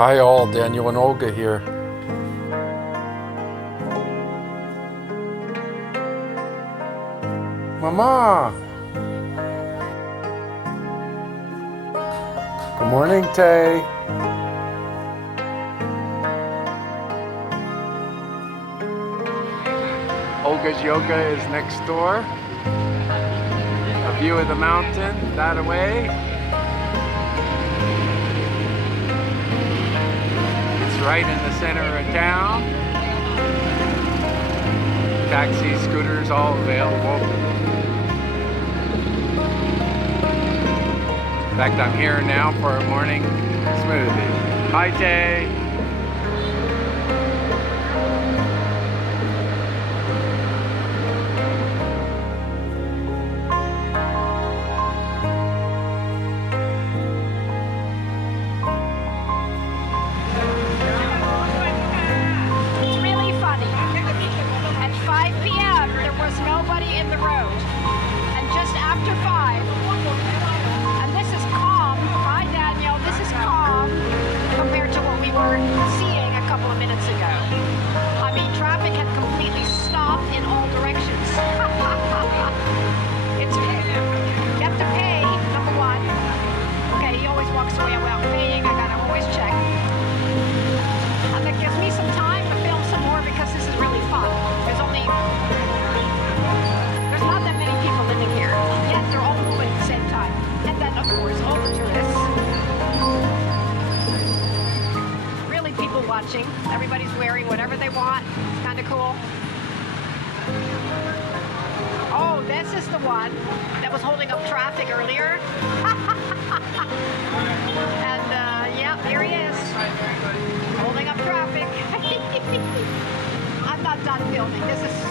Hi all, Daniel and Olga here. Mama! Good morning, Tay. Olga's yoga is next door. A view of the mountain that away. It's right in the center of town. Taxis, scooters, all available. In fact, I'm here now for a morning smoothie. Hi, Tay. Nobody in the road, and just after 5, and this is calm. Hi Daniel, this is calm compared to what we were seeing a couple of minutes ago. I mean, traffic had completely stopped in all directions. It's, you have to pay, number one. Okay, he always walks away without paying. I gotta always check. And that gives me some time to film some more because this is really fun. There's not that many people living here, yet they're all moving at the same time. And then, of course, all the tourists. Really people watching. Everybody's wearing whatever they want. It's kind of cool. Oh, this is the one that was holding up traffic earlier. And, yeah, here he is. Holding up traffic. I'm not done filming. This is